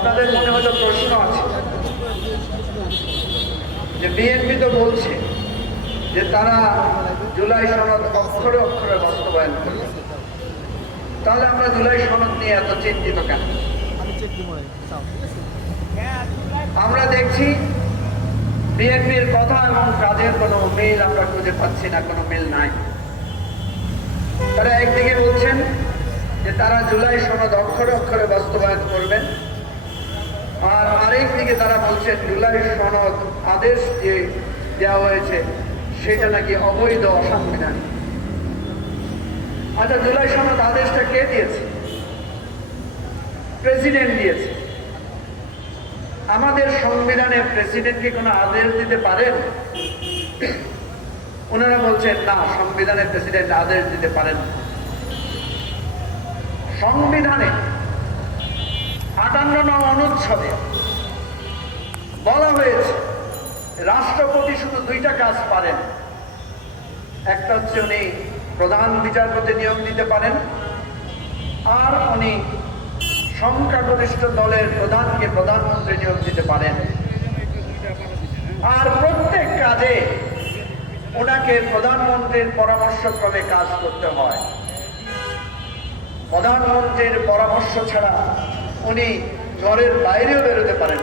আপনাদের মনে হয়তো প্রশ্ন আছে যে বিএনপি তো বলছে যে তারা জুলাই সনদ অক্ষরে অক্ষরে বাস্তবায়ন করবে, তাহলে আমরা জুলাই সনদ নিয়ে এত চিন্তিত কেন? আমরা দেখছি বিএনপির কথা এবং কাজের কোনো মিল আমরা খুঁজে পাচ্ছি না, কোনো মিল নাই। তারা একদিকে বলছেন যে তারা জুলাই সনদ অক্ষরে অক্ষরে বাস্তবায়ন করবেন, আর আরেকদিকে তারা বলছেন জুলাই সনদ আদেশ যে দেওয়া হয়েছে সেটা নাকি অবৈধ, অসাংবিধানিক। আচ্ছা, জুলাই সনদ আদেশটা কে দিয়েছে? প্রেসিডেন্ট দিয়েছে। আমাদের সংবিধানে প্রেসিডেন্টকে কোনো আদেশ দিতে পারেন? ওনারা বলছেন না, সংবিধানে প্রেসিডেন্ট আদেশ দিতে পারেন। সংবিধানে 58 নং অনুচ্ছেদে বলা হয়েছে রাষ্ট্রপতি শুধু দুইটা কাজ পারেন। একটা হচ্ছে উনি প্রধান বিচারপতি নিয়োগ দিতে পারেন, আর উনি সংখ্যাগরিষ্ঠ দলের প্রধানকে প্রধানমন্ত্রী নিয়োগ দিতে পারেন। আর প্রত্যেক কাজে ওনাকে প্রধানমন্ত্রীর পরামর্শক্রমে কাজ করতে হয়। প্রধানমন্ত্রীর পরামর্শ ছাড়া উনি ঘরের বাইরেও বেরোতে পারেন।